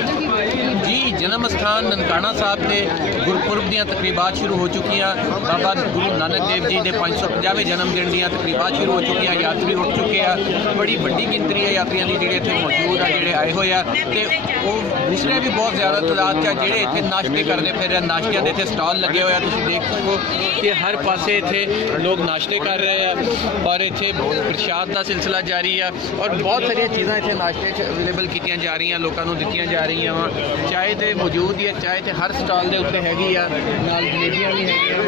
जी जन्म स्थान ननकाना साहब के गुरपुरब दी तकरीबात शुरू हो चुकी बाबा गुरु नानक देव जी के 550वें जन्मदिन दी तकरीबात शुरू हो चुकी यात्री उठ चुके हैं। बड़ी वड्डी गिनती है यात्रियों की जी इतने मौजूद है जोड़े आए हुए हैं तो दूसरे भी बहुत ज़्यादा तादाद च जोड़े इतने नाश्ते करते फिर नाश्तियों के इतने स्टॉल लगे हुए तुम देख सको कि हर पासे इतने लोग नाश्ते कर रहे हैं और इतने प्रसाद का सिलसिला जारी है और बहुत सारिया चीज़ा इतने नाश्ते अवेलेबल की जा रही लोगों को दी जा रही वा। चाय तो मौजूद ही है, चाय तो हर स्टॉल के उत्ते हैगी आ, नाल जलेबियां भी हैगियां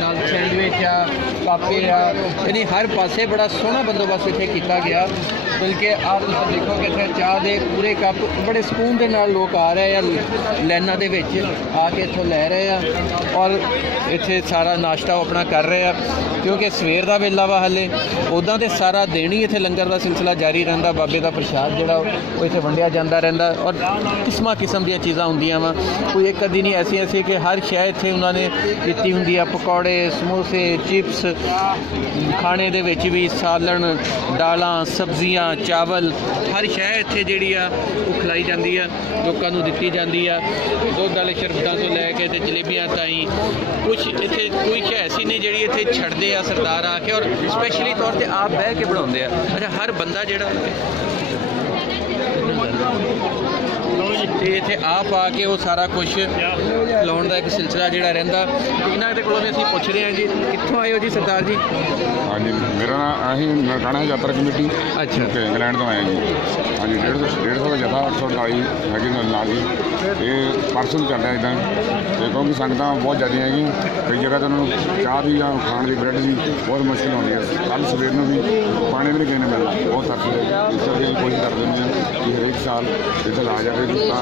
नाल सैंडविच आ पापे आ, यानी हर पासे बड़ा सोहना बंदोबस्त इत्थे कीता गया। बल्कि आप देखोगे इत्थे चाह दे पूरे कप बड़े सुकून के नाल लोग आ रहे हैं लाइनां दे विच आके इत्थों लै रहे हैं और इत्थे सारा नाश्ता अपना कर रहे हैं क्योंकि सवेर का वेला वा हले उदां तो सारा दिन ही इत्थे लंगर का सिलसिला जारी रहिंदा। बाबे का प्रसाद जिहड़ा वो इत्थे वंडिया जांदा रहिंदा और किस्म दी चीज़ां हुंदियां वा, कोई एक अद्धी नहीं ऐसी कि हर शै इत्थे उन्होंने कीती हुंदी आ। पकौड़े समोसे चिप्स खाने दे विच भी सालन दालां सब्जियां चावल हर शै इत्थे जिहड़ी आ वो खिलाई जाती है लोगों को दित्ती जाती है। दुध वाले शरबतां तो लैके ते जलेबियां ताईं कुछ इत्थे कोई शै ऐसी नहीं जिहड़ी इत्थे छड्डदे आ सरदार आके और स्पैशली तौर पर आप बह के बनाउंदे आ। अच्छा हर बंदा जिहड़ा तो इत्थे आप आके वो सारा कुछ लाउण का एक सिलसिला जिहड़ा रहिंदा। इन्हां दे कोलों असीं पुछ रहे हैं जी कित्थों आए हो जी सरदार जी? हाँ जी मेरा नाम असीं ननकाना यात्रा कमेटी अच्छा इंग्लैंड तो आए जी। हाँ जी 150 का जथा 848 हैगी नाल जी। ये परसों चल रहा इदां क्योंकि संगतां बहुत ज़्यादा हैगी कई जगह तो उन्होंने चाह भी या खाण की ब्रैड भी बहुत मुश्किल आती है। कल सवेर में भी पानी भी नहीं किसी ने मिलना बहुत तरस है। इस करके कोशिश करते हैं कि हरेक साल इधर आ जाए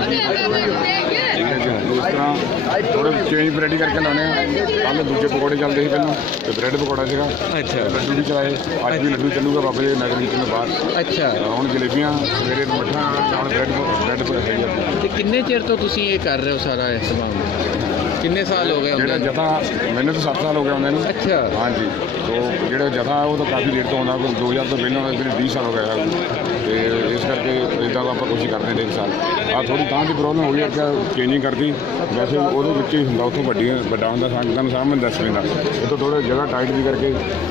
ठीक है जी। इस तरह थोड़े चेंज वैरायटी करके लाने कल दूजे पकौड़े चलते थे पहले तो ब्रैड पकौड़ा सीगा अच्छा लड्डू भी चलाए अज भी लड्डू चलूगा बाबे नगर कीर्तन के बाद। अच्छा हम जलेबियां सवेरे मठा चावल ब्रैड तो किन्ने चिर तो तुसीं ये कर रहे हो सारा इस्तेमाल? किन्ने साल हो गए? जो जथा मैंने तो 7 साल हो गए आने। अच्छा हाँ जी तो जो जथा है वो तो काफ़ी देर तो आता 2000 तो पहले 20 साल हो गया तो इस करके इदा का आप कोशिश करते हैं 1 साल आ थोड़ी तां की प्रॉब्लम हो गई अच्छा चेंजिंग करती वैसे वो ही होंगे उतों व्डा होंगे संगतां सामने दस पैंदा तो थोड़ा जगह टाइट भी करके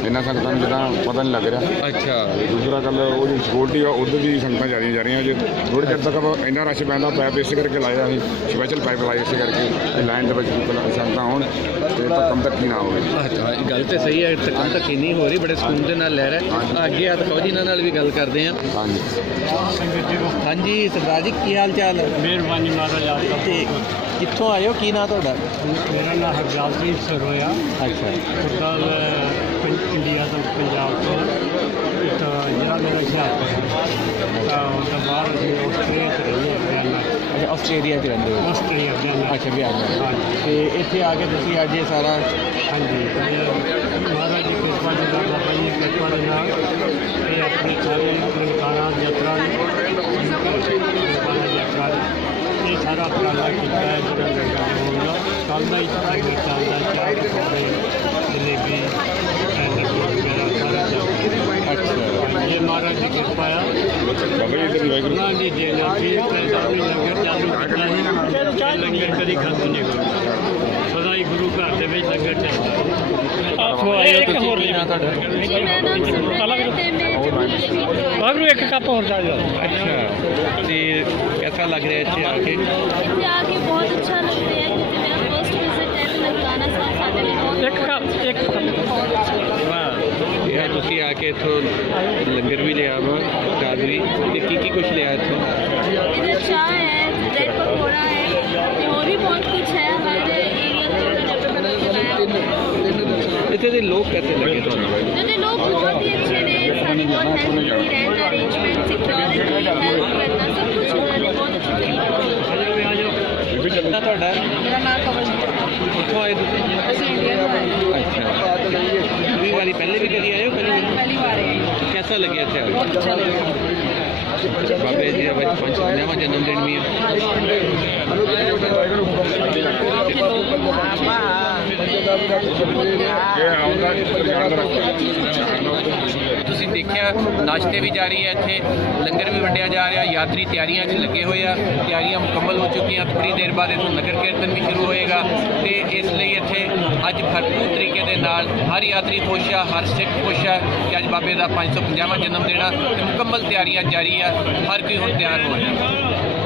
इन्ना संगतां जिदा पता नहीं लग रहा। अच्छा दूसरा गल वो जो सिक्योरिटी आ उधर भी संगतां जा रही जो थोड़े चर तक इन्ना रश पैंदा पैप इस करके लाया स्पैशल पाइप लाए इस करके लाइन के संगतां होण ते धक्कम धक्की ना होवे। अच्छा गल तो सही है धक्कम धक्की नहीं हो रही बड़े सुकून के नाल लै रहे अगे आ तो जी इन्हां नाल भी गल करते हैं। हाँ जी हाँ जी सरदार जी की हाल चाल है? मेहरबानी महाराज आपका। कित्थों आए हो की नाम तुहाडा? मेरा नाम हरजालप्रीत सरोया। अच्छा टोटल इंडिया तो पंजाब तो जिला मेरा हुशियारपुर तो बाहर ऑस्ट्रेलिया रही है। अच्छा ऑस्ट्रेलिया रहिंदे हो? ऑस्ट्रेलिया अच्छा बिहार में हाँ तो इत्थे आके तुसीं अज ये सारा हाँ जी महाराज जी कृपा जी बाबा जी कृपा के नाल ये अपनी सारी ननकाना यात्रा यात्रा ये सारा उपराला किया है जो होगा कल का ही चलता चाय पकौड़े जलेबी लड्डू वगैरह सारा चलता। अच्छा ये महाराज जी कृपा है जी देना फिर लंगर चालू करना ही लंगर कभी खत्म नहीं करना सदा ही गुरु घर के लंगर चलता। कित्थों आए हो तुसीं की नाम तुहाडा? एक कप और डाल। अच्छा तो कैसा लग रहा है इत्थे आके? इत्थे आके बहुत अच्छा लग रहा है क्योंकि मेरा फर्स्ट विजिट है ननकाना साहब साडे लिए बहुत वाह यार तुसीं आके इत्थों लंगर भी लिया वा प्रसाद भी ते की कुछ लिया इत्थों? इधर चाय है ब्रेड पकौड़ा है और भी बहुत कुछ है हर एरिया को इत्थे दे लोग कैसे लगे तुहानूं? इधर लोग बहुत ही अच्छे ने सारे बहुत हेल्पफुल रहना अरेंजमेंट सिक्योरिटी हेल्प करना सब कुछ उन्होंने बहुत अच्छे तरीके से कितना तुहाडा? मेरा नाम कवलजीत है। कित्थों आए तुसीं? ਅਸੀਂ इंडिया में आए अच्छा दूसरी बारी पहले भी कभी आए हो? पहली बार आए हैं। कैसा लगे इत्थे आके? बहुत अच्छा लगा। बाबे जी का 550वां जन्मदिन भी है। ये आउंदा ਤੁਸੀਂ ਦੇਖਿਆ ਨਾਸ਼ਤੇ ਵੀ ਜਾਰੀ ਹੈ, ਇੱਥੇ ਲੰਗਰ ਵੀ ਵੰਡਿਆ ਜਾ ਰਿਹਾ, ਯਾਤਰੀ ਤਿਆਰੀਆਂ 'ਚ ਲੱਗੇ ਹੋਏ ਆ, ਤਿਆਰੀਆਂ ਮੁਕੰਮਲ ਹੋ ਚੁੱਕੀਆਂ। ਥੋੜ੍ਹੀ ਦੇਰ ਬਾਅਦ ਇੱਥੋਂ ਨਗਰ ਕੀਰਤਨ ਵੀ ਸ਼ੁਰੂ ਹੋਏਗਾ ਤੇ ਇਸ ਲਈ ਇੱਥੇ ਅੱਜ ਭਰਪੂਰ ਤਰੀਕੇ ਦੇ ਨਾਲ ਹਰ ਯਾਤਰੀ ਖੁਸ਼ ਆ, ਹਰ ਸਿੱਖ ਖੁਸ਼ ਆ ਕਿ ਅੱਜ ਬਾਬੇ ਦਾ 550ਵਾਂ ਜਨਮ ਦਿਨ ਆ ਤੇ ਮੁਕੰਮਲ ਤਿਆਰੀਆਂ ਜਾਰੀ ਆ। ਹਰ ਕੋਈ ਹੁਣ ਤਿਆਰ ਹੋ ਰਿਹਾ।